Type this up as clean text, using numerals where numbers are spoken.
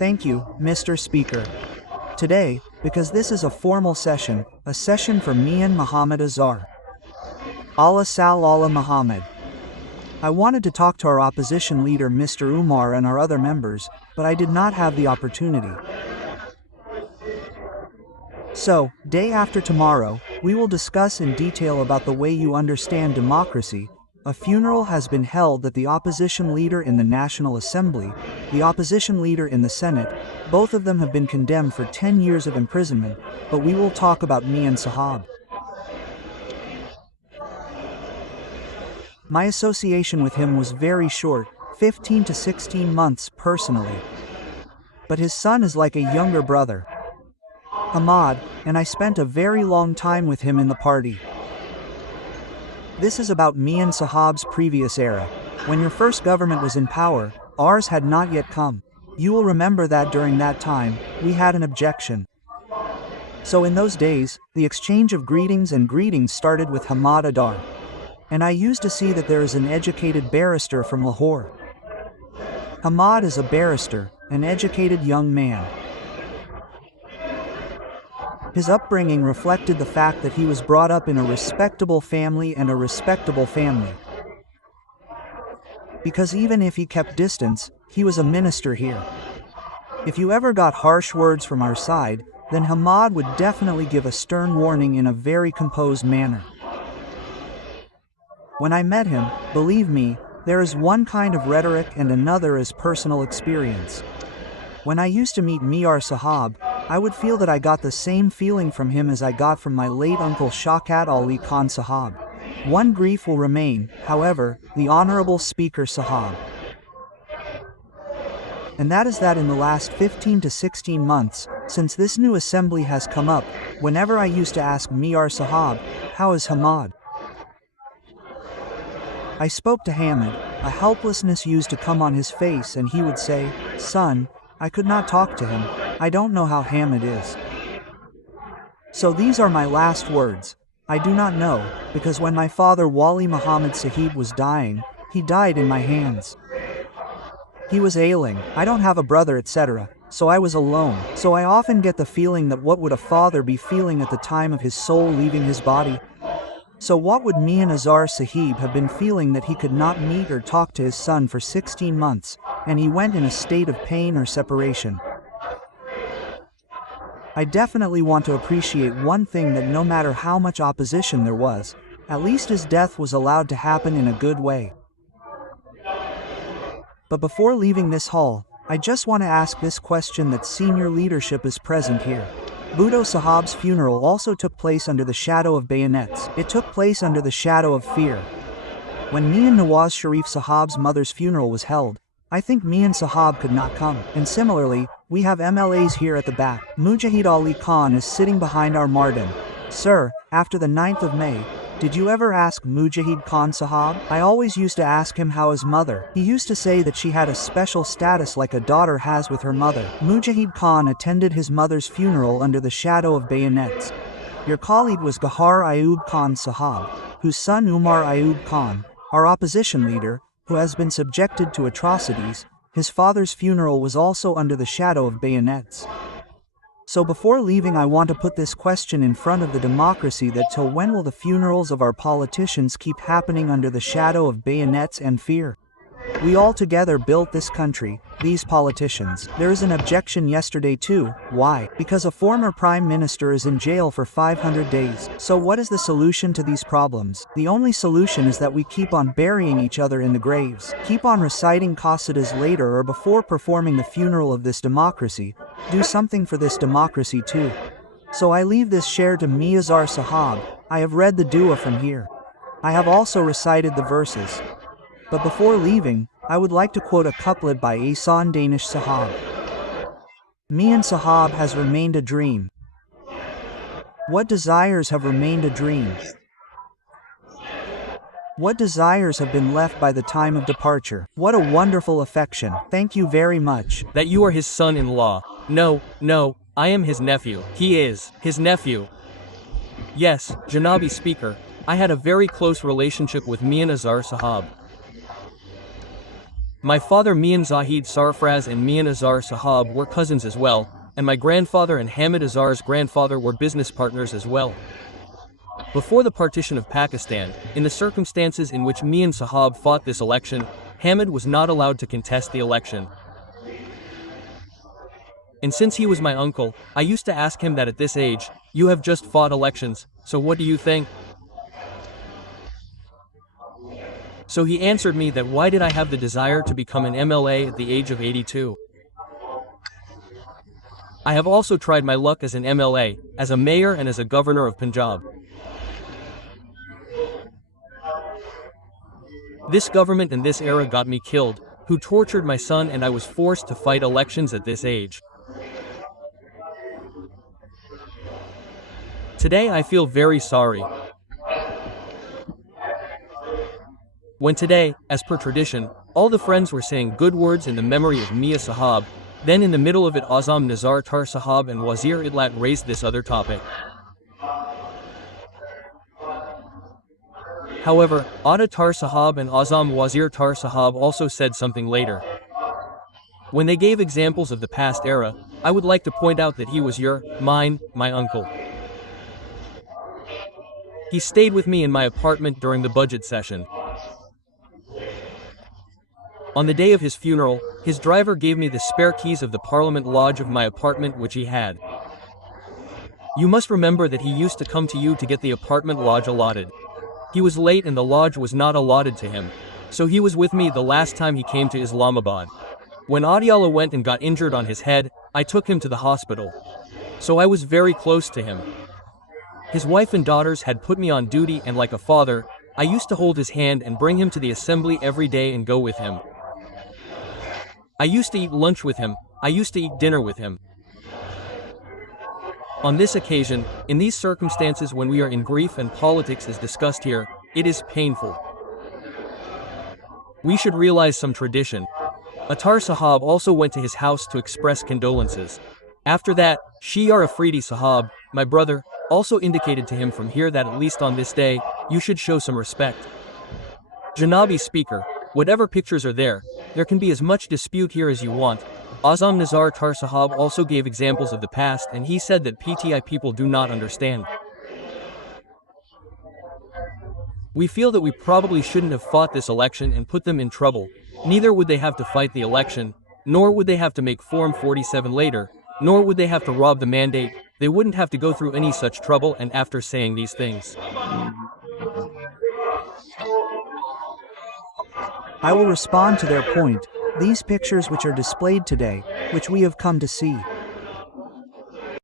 Thank you, Mr. Speaker. Today, because this is a formal session, a session for Mian Muhammad Azhar. Allah Sal Allah Muhammad. I wanted to talk to our opposition leader Mr. Umar and our other members, but I did not have the opportunity. So, day after tomorrow, we will discuss in detail about the way you understand democracy. A funeral has been held that the opposition leader in the National Assembly, the opposition leader in the Senate, both of them have been condemned for 10 years of imprisonment, but we will talk about Mian Sahab. My association with him was very short, 15 to 16 months personally. But his son is like a younger brother, Hamad, and I spent a very long time with him in the party. This is about Mian Sahab's previous era. When your first government was in power, ours had not yet come. You will remember that during that time, we had an objection. So in those days, the exchange of greetings started with Hamad Adar. And I used to see that there is an educated barrister from Lahore. Hamad is a barrister, an educated young man. His upbringing reflected the fact that he was brought up in a respectable family and a respectable family. Because even if he kept distance, he was a minister here. If you ever got harsh words from our side, then Hamad would definitely give a stern warning in a very composed manner. When I met him, believe me, there is one kind of rhetoric and another is personal experience. When I used to meet Mir Sahab, I would feel that I got the same feeling from him as I got from my late uncle Shaukat Ali Khan Sahab. One grief will remain, however, the Honorable Speaker Sahab. And that is that in the last 15 to 16 months, since this new assembly has come up, whenever I used to ask Mir Sahab, how is Hamad? I spoke to Hamid, a helplessness used to come on his face and he would say, son, I could not talk to him, I don't know how Hamid is. So these are my last words, I do not know, because when my father Wali Muhammad Sahib was dying, he died in my hands. He was ailing, I don't have a brother etc., so I was alone, so I often get the feeling that what would a father be feeling at the time of his soul leaving his body? So what would Mian Azhar Sahib have been feeling that he could not meet or talk to his son for 16 months, and he went in a state of pain or separation? I definitely want to appreciate one thing, that no matter how much opposition there was, at least his death was allowed to happen in a good way. But before leaving this hall, I just want to ask this question that senior leadership is present here. Bhutto Sahab's funeral also took place under the shadow of bayonets. It took place under the shadow of fear. When Mian Nawaz Sharif Sahab's mother's funeral was held, I think Mian Sahab could not come. And similarly, we have MLAs here at the back. Mujahid Ali Khan is sitting behind our Mardan. Sir, after the 9th of May, did you ever ask Mujahid Khan Sahab? I always used to ask him how his mother. He used to say that she had a special status like a daughter has with her mother. Mujahid Khan attended his mother's funeral under the shadow of bayonets. Your colleague was Gahar Ayub Khan Sahab, whose son Umar Ayub Khan, our opposition leader, who has been subjected to atrocities, his father's funeral was also under the shadow of bayonets. So before leaving, I want to put this question in front of the democracy, that till when will the funerals of our politicians keep happening under the shadow of bayonets and fear? We all together built this country, these politicians. There is an objection yesterday too. Why? Because a former prime minister is in jail for 500 days. So what is the solution to these problems? The only solution is that we keep on burying each other in the graves. Keep on reciting qasidas later or before performing the funeral of this democracy. Do something for this democracy too. So I leave this share to Mir Azhar Sahab. I have read the dua from here. I have also recited the verses. But before leaving, I would like to quote a couplet by Ahsan Danish Sahab. Mian Sahab has remained a dream. What desires have remained a dream? What desires have been left by the time of departure? What a wonderful affection. Thank you very much. That you are his son-in-law. No, I am his nephew. He is his nephew. Yes, Janabi Speaker, I had a very close relationship with Mian Azhar Sahab. My father Mian Zahid Sarfraz and Mian Azhar Sahab were cousins as well, and my grandfather and Hamid Azhar's grandfather were business partners as well. Before the partition of Pakistan, in the circumstances in which Mian Sahab fought this election, Hamid was not allowed to contest the election. And since he was my uncle, I used to ask him that at this age, you have just fought elections, so what do you think? So he answered me that why did I have the desire to become an MLA at the age of 82? I have also tried my luck as an MLA, as a mayor and as a governor of Punjab. This government and this era got me killed, who tortured my son, and I was forced to fight elections at this age. Today I feel very sorry. When today, as per tradition, all the friends were saying good words in the memory of Mia Sahab, then in the middle of it Azam Nazar Tar Sahab and Wazir Idlat raised this other topic. However, Ada Tar Sahab and Azam Wazir Tar Sahab also said something later. When they gave examples of the past era, I would like to point out that he was my uncle. He stayed with me in my apartment during the budget session. On the day of his funeral, his driver gave me the spare keys of the Parliament Lodge of my apartment which he had. You must remember that he used to come to you to get the apartment lodge allotted. He was late and the lodge was not allotted to him, so he was with me the last time he came to Islamabad. When Adiala went and got injured on his head, I took him to the hospital. So I was very close to him. His wife and daughters had put me on duty, and like a father, I used to hold his hand and bring him to the assembly every day and go with him. I used to eat lunch with him, I used to eat dinner with him. On this occasion, in these circumstances when we are in grief and politics is discussed here, it is painful. We should realize some tradition. Attar Sahab also went to his house to express condolences. After that, Shiar Afridi Sahab, my brother, also indicated to him from here that at least on this day, you should show some respect. Janabi Speaker, whatever pictures are there can be as much dispute here as you want. Azam Nazar Tar Sahab also gave examples of the past, and he said that PTI people do not understand. We feel that we probably shouldn't have fought this election and put them in trouble. Neither would they have to fight the election, nor would they have to make Form 47 later, nor would they have to rob the mandate. They wouldn't have to go through any such trouble. And after saying these things, I will respond to their point. These pictures which are displayed today, which we have come to see,